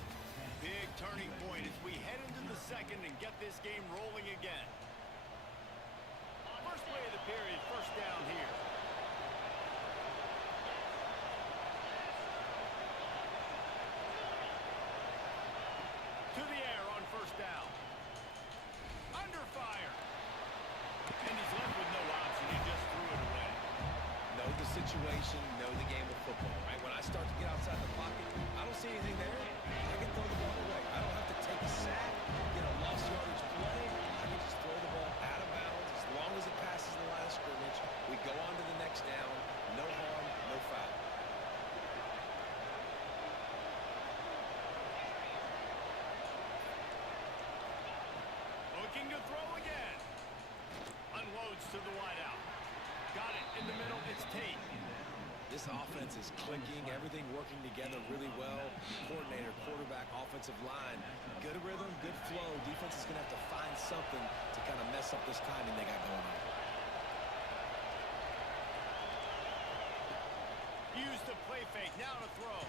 Big turning point as we head into the second and get this game rolling again. First play of the period, first down here. To the air on first down. Under fire. And he's left with no option. He just threw it away. Know the situation, know the game of football, right? When I start to get outside the pocket, I don't see anything there. I can throw the ball away. I don't have to take a sack, get a lost yardage play. I can just throw the ball out of bounds. As long as it passes the line of scrimmage, we go on to the next down. No harm, no foul. Looking to throw again. Unloads to the wideout. Got it in the middle. It's Tate. This offense is clicking, everything working together really well. Coordinator, quarterback, offensive line. Good rhythm, good flow. Defense is going to have to find something to kind of mess up this timing they got going on. Use the play fake. Now to throw.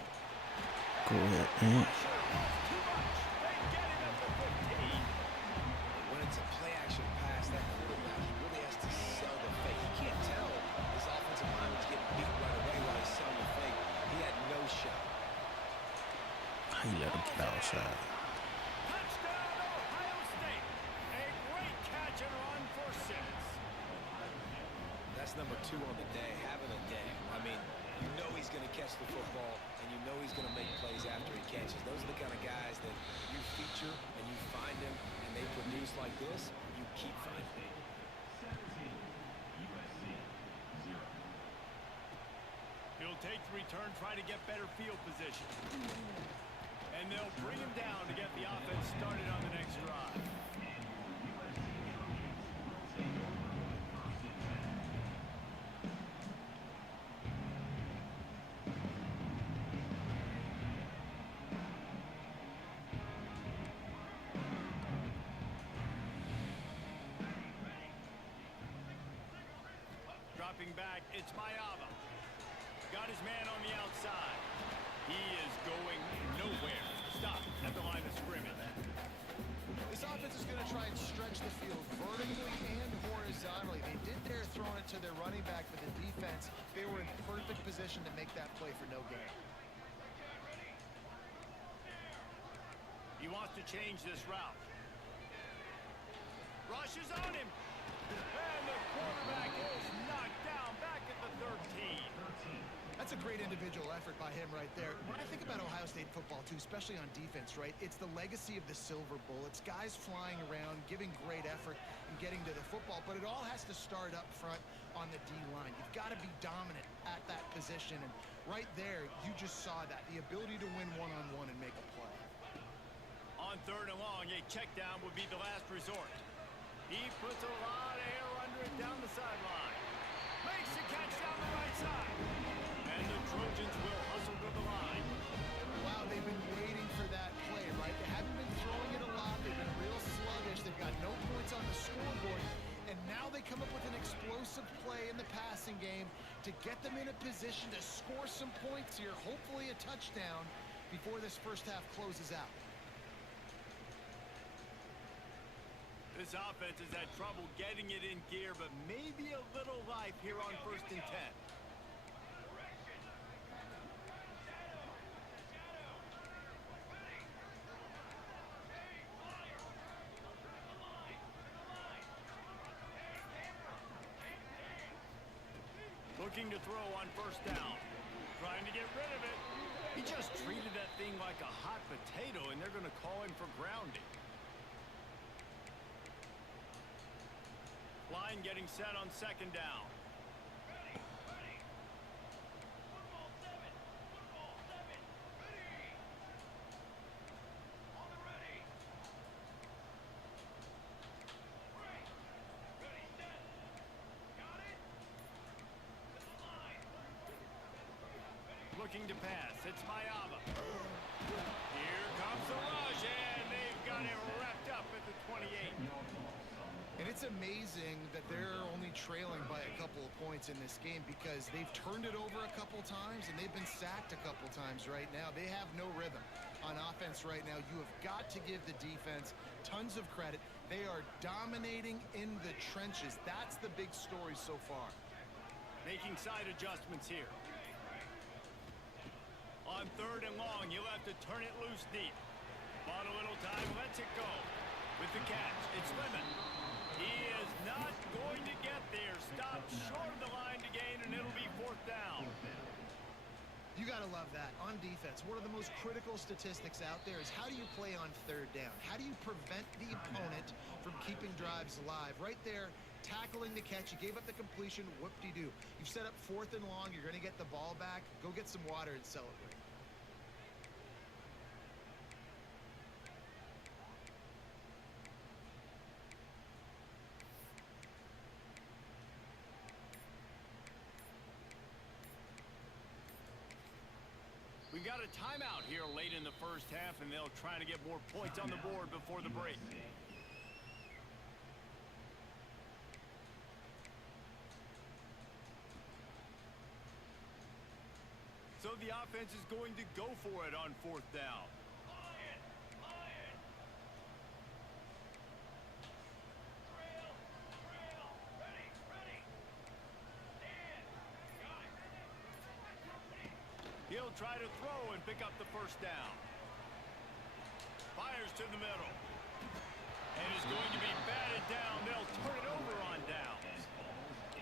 Go ahead, man. Too much. They get it up to 15. When it's a play action pass, that quarterback, he really has to sell the fake. He can't tell his offensive lineman's getting beat right away while he's selling the fake. He had no shot. He let him get outside. Touchdown, Ohio State. A great catch and run for 6. That's number 2 on the day, having a day. I mean, you know he's going to catch the football, and you know he's going to make plays after he catches. Those are the kind of guys that you feature and you find them, and they produce like this, you keep finding them. He'll take the return, try to get better field position. And they'll bring him down to get the offense started on the next drive. Dropping back, it's Mayava. Got his man on the outside. He is going nowhere. Stop at the line of scrimmage. This offense is going to try and stretch the field vertically and horizontally. They did their throwing it to their running back, but the defense, they were in perfect position to make that play for no gain. He wants to change this route. Rushes on him. And the quarterback is knocked down back at the 13. That's a great individual effort by him right there. When I think about Ohio State football, too, especially on defense, right, it's the legacy of the Silver Bullets, guys flying around, giving great effort and getting to the football, but it all has to start up front on the D-line. You've got to be dominant at that position, and right there, you just saw that, the ability to win one-on-one and make a play. On 3rd and long, a check down would be the last resort. He puts a lot of air under it down the sideline. Makes the catch down the right side. And the Trojans will hustle to the line. Wow, they've been waiting for that play, right? They haven't been throwing it a lot. They've been real sluggish. They've got no points on the scoreboard. And now they come up with an explosive play in the passing game. to get them in a position to score some points here, hopefully a touchdown, before this first half closes out. This offense has had trouble getting it in gear, but maybe a little life here on 1st and 10. Looking to throw on 1st down. Trying to get rid of it. He just treated that thing like a hot potato, and they're going to call him for grounding. Line getting set on 2nd down. Looking to pass. It's Mayava. Here comes the rush, and they've got it wrapped up at the 28. And it's amazing that they're only trailing by a couple of points in this game because they've turned it over a couple times and they've been sacked a couple times right now. They have no rhythm on offense right now. You have got to give the defense tons of credit. They are dominating in the trenches. That's the big story so far. Making side adjustments here. On 3rd and long, you'll have to turn it loose deep. Bought a little time, lets it go. With the catch, it's Lemon. He is not going to get there. Stopped short of the line to gain, and it'll be 4th down. You got to love that. On defense, one of the most critical statistics out there is how do you play on 3rd down? How do you prevent the opponent from keeping drives alive? Right there, tackling the catch. You gave up the completion. Whoop-de-doo. You've set up 4th and long. You're going to get the ball back. Go get some water and celebrate. We got a timeout here late in the 1st half, and they'll try to get more points on the board before the break. So the offense is going to go for it on 4th down. He'll try to throw and pick up the 1st down. Fires to the middle. And is going to be batted down. They'll turn it over on downs.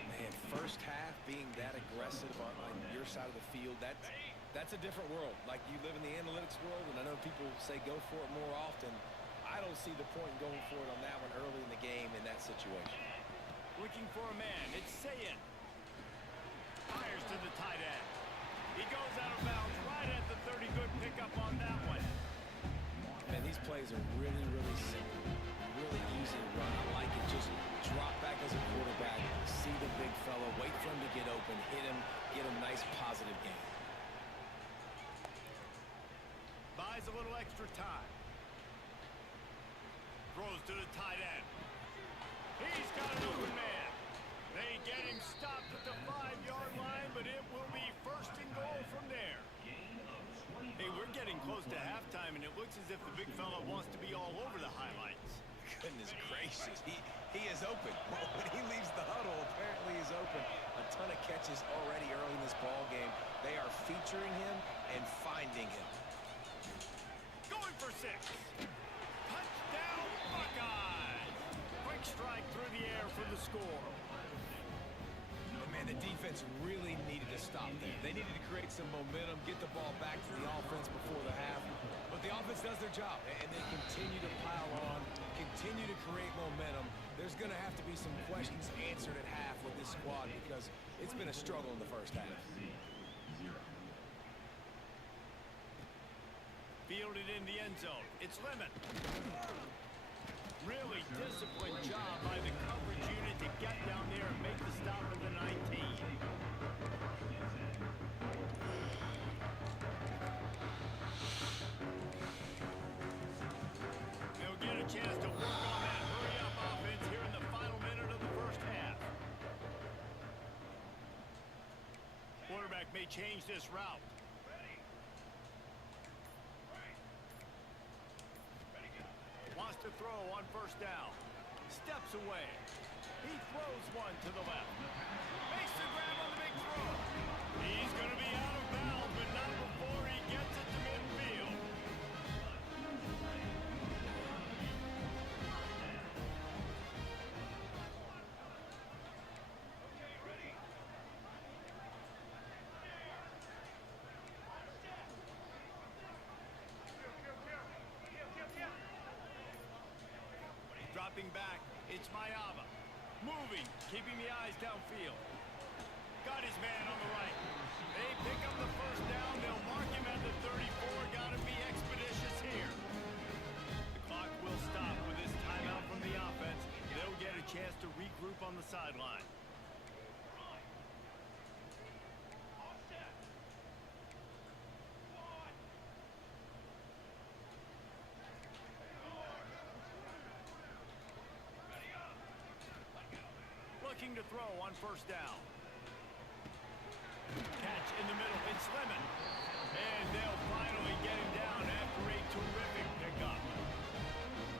Man, 1st half being that aggressive on your side of the field, that's a different world. Like, you live in the analytics world, and I know people say go for it more often. I don't see the point in going for it on that one early in the game in that situation. Looking for a man. It's Sayin. Fires to the tight end. He goes out of bounds right at the 30. Good pickup on that one. Man, these plays are really, really simple. Really easy to run. I like it. Just drop back as a quarterback. See the big fella. Wait for him to get open. Hit him. Get him nice positive gain. Buys a little extra time. Throws to the tight end. He's got an open man. They get him stopped at the 5-yard line, but it will be 1st and goal from there. Hey, we're getting close to halftime, and it looks as if the big fella wants to be all over the highlights. Goodness gracious. He is open. When he leaves the huddle, apparently he's open. A ton of catches already early in this ball game. They are featuring him and finding him. Going for 6. Touchdown, Buckeyes. Quick strike through the air for the score. Man, the defense really needed to stop there. They needed to create some momentum, get the ball back to the offense before the half. But the offense does their job, and they continue to pile on, continue to create momentum. There's going to have to be some questions answered at half with this squad because it's been a struggle in the 1st half. Fielded in the end zone. It's Lemon. Really disciplined job by the coverage unit to get down there and make the stop at the 19. They'll get a chance to work on that hurry-up offense here in the final minute of the 1st half. change this route. Wants to throw on first down. Steps away. He throws one to the left. Makes the grab on the big throw. He's going to be out of bounds, but not before he gets it to midfield. Dropping back, it's Mayava. Moving, keeping the eyes downfield. Got his man on the right. They pick up the first down. They'll mark him at the 34. Got to be expeditious here. The clock will stop with this timeout from the offense. They'll get a chance to regroup on the sideline. Looking to throw on first down. Catch in the middle. It's Lemon. And they'll finally get him down after a terrific pickup.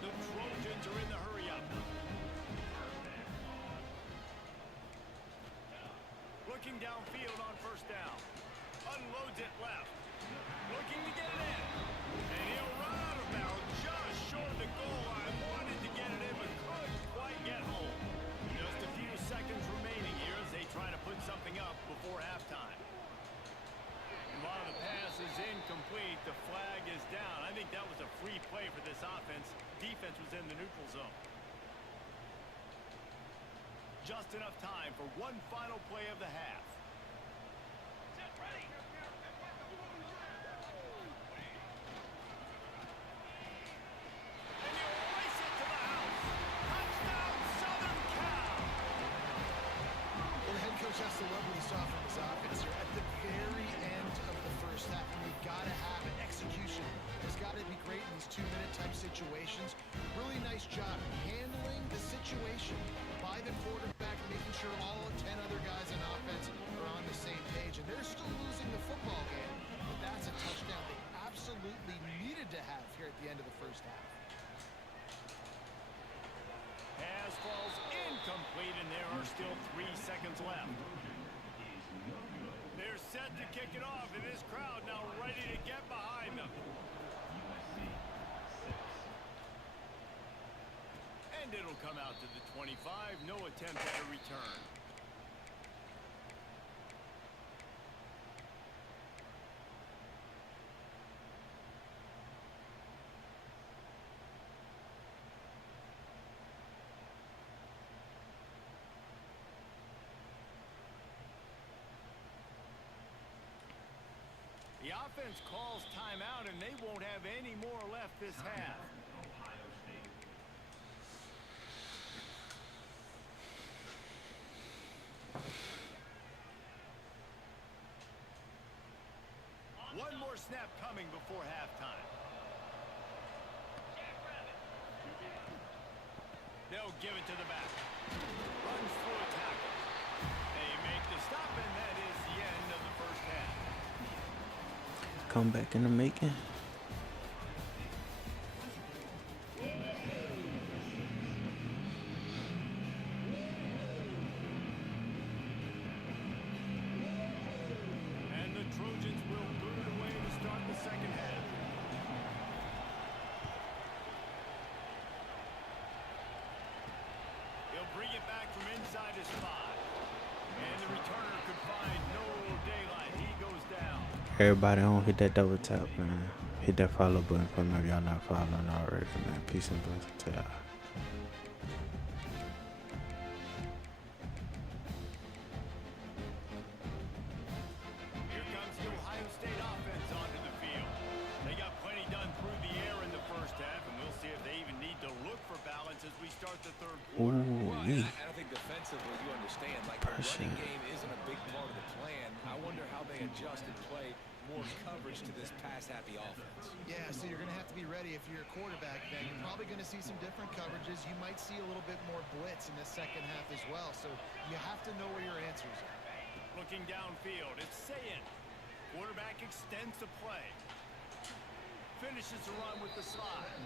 The Trojans are in the hurry-up. Looking downfield on first down. Unloads it left. Looking to get it in. And he'll run out of bounds just short of the goal line. Wanted to get it in, but couldn't quite get home. Just a few seconds remaining here as they try to put something up before halftime. While the pass is incomplete, the flag is down. I think that was a free play for this offense. Defense was in the neutral zone. Just enough time for one final play of the half. Set, ready. And he'll race it to the house. Touchdown, Southern Cal! Well, the head coach has to love what he saw from his offense here at the very end of the first half. And you've got to have it. Execution has got to be great in these 2-minute type situations. Really nice job handling the situation by the quarterback, making sure all 10 other guys on offense are on the same page. And they're still losing the football game, but that's a touchdown they absolutely needed to have here at the end of the first half. Pass falls incomplete, and there are still 3 seconds left. They're set to kick it off, and this crowd now ready to get behind them. And it'll come out to the 25. No attempt at a return. The offense calls timeout, and they won't have any more left this half. One more snap coming before halftime. They'll give it to the back. Runs through a tackle. They make the stop, and that is the end of the first half. Come back in the making. And the Trojans will boot it away to start the second half. He'll bring it back from inside his 5. And the returner could find no daylight. He goes down. Everybody on, hit that double tap, man. Hit that follow button for me if y'all not following already, man. Peace and blessings to y'all. Here comes the Ohio State offense onto the field. They got plenty done through the air in the first half, and we'll see if they even need to look for balance as we start the third quarter. Ooh, Well, yeah. I don't think defensively, you understand, like Pressure. the running game isn't a big part of the plan. I wonder how they adjust and play more coverage to this pass-happy offense. Yeah, so you're going to have to be ready if you're a quarterback. Then you're probably going to see some different coverages. You might see a little bit more blitz in the second half as well. So you have to know where your answers are. Looking downfield, it's Sayin. Quarterback extends the play. Finishes the run with the slide.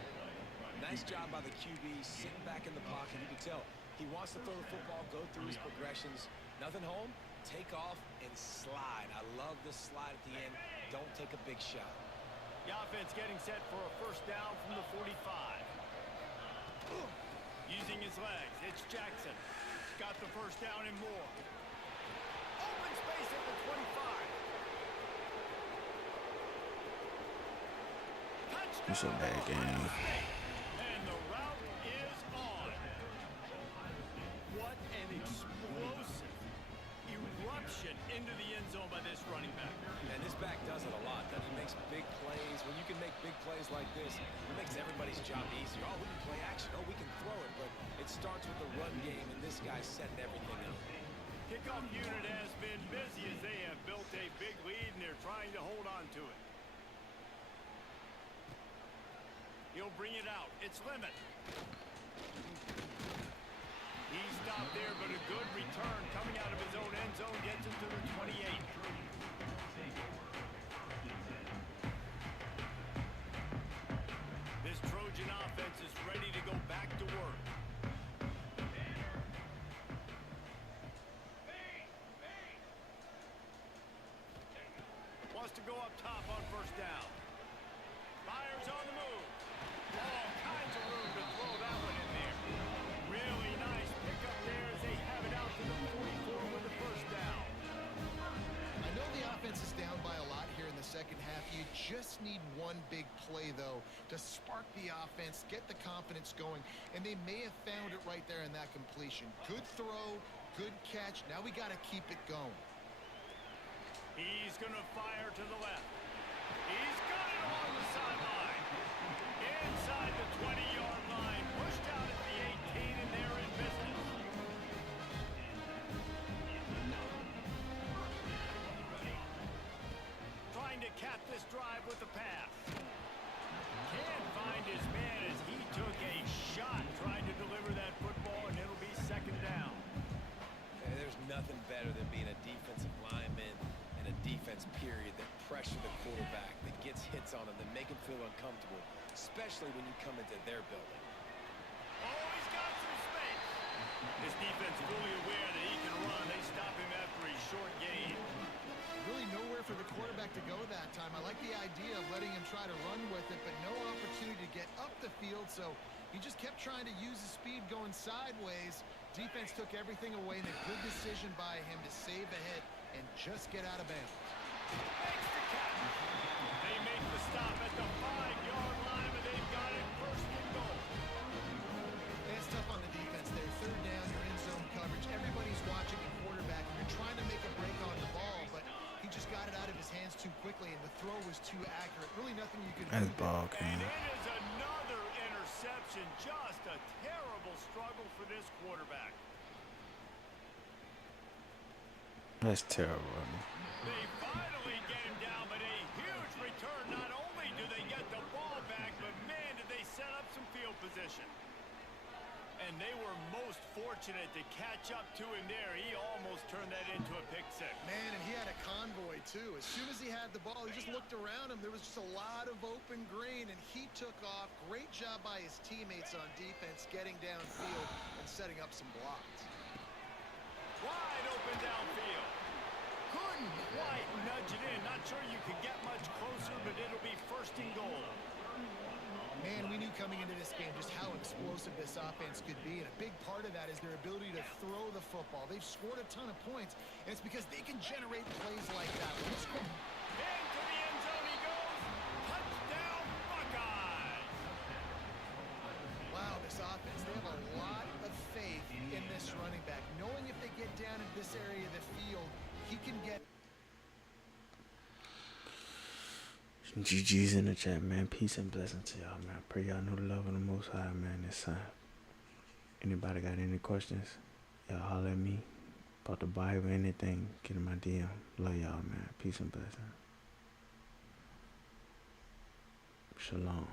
Nice job by the QB, sitting back in the pocket. You can tell he wants to throw the football, go through his progressions. Nothing home, take off and slide. I love the slide at the end. Don't take a big shot. The offense getting set for a first down from the 45. Using his legs, it's Jackson. Got the first down and more. Open space at the 25. Touchdown. It's a bad game. And the route is on. What an explosive eruption into the end zone by this running back. And this back does it a lot. Doesn't he? Makes big plays. When you can make big plays like this, it makes everybody's job easier. Oh, we can play action. Oh, we can throw it. But it starts with the run game, and this guy's setting everything up. Kickoff unit has been busy as they have built a big lead, and they're trying to hold on to it. He'll bring it out. It's Lemon. He stopped there, but a good return coming out of his own end zone gets him to the 28. This Trojan offense is ready to go back to work. Wants to go up top on first down. Fires on the move. All kinds of room to throw that one in there. Really nice pickup there as they have it out to the 44 with the first down. I know the offense is down by a lot here in the second half. You just need one big play, though, to spark the offense, get the confidence going, and they may have found it right there in that completion. Good throw, good catch. Now we got to keep it going. He's going to fire to the left. He's got it along the sideline. Inside the 20-yard line. Pushed out at the 18, and they're in business. Trying to cap this drive with the pass. Can't find his man as he took a shot trying to deliver that football, and it'll be second down. And there's nothing better than being a defensive lineman and a defense period that pressure the quarterback, that gets hits on him, that make him feel uncomfortable, especially when you come into their building. Oh, he's got some space. This defense fully aware that he can run. They stop him after a short gain. Really nowhere for the quarterback to go that time. I like the idea of letting him try to run with it, but no opportunity to get up the field, so he just kept trying to use his speed going sideways. Defense took everything away, and a good decision by him to save a hit and just get out of bounds. Makes the catch. They make the stop at the 5-yard line, but they've got it first and goal. It's tough on the defense there. Third down, you're in zone coverage. Everybody's watching the quarterback. You're trying to make a break on the ball, but he just got it out of his hands too quickly, and the throw was too accurate. Really nothing you could do. That's ball And game. it is another interception. Just a terrible struggle for this quarterback. That's terrible. They finally get him down, but a huge return. Not only do they get the ball back, but man, did they set up some field position. And they were most fortunate to catch up to him there. He almost turned that into a pick six. Man, and he had a convoy, too. As soon as he had the ball, he just looked around him. There was just a lot of open green, and he took off. Great job by his teammates on defense, getting downfield and setting up some blocks. Wide open downfield. Couldn't quite nudge it in. Not sure you could get much closer, but it'll be first and goal. Man, we knew coming into this game just how explosive this offense could be, and a big part of that is their ability to throw the football. They've scored a ton of points, and it's because they can generate plays like that. Into the end zone he goes. Touchdown, Buckeyes. Wow, this offense, they have a lot of faith in this running back, knowing if they get down in this area of the field, he can get... GG's in the chat, man. Peace and blessings to y'all, man. I pray y'all know the love of the Most High, man, this time. Anybody got any questions? Y'all holler at me about the Bible, anything. Get in my DM. Love y'all, man. Peace and blessings. Shalom.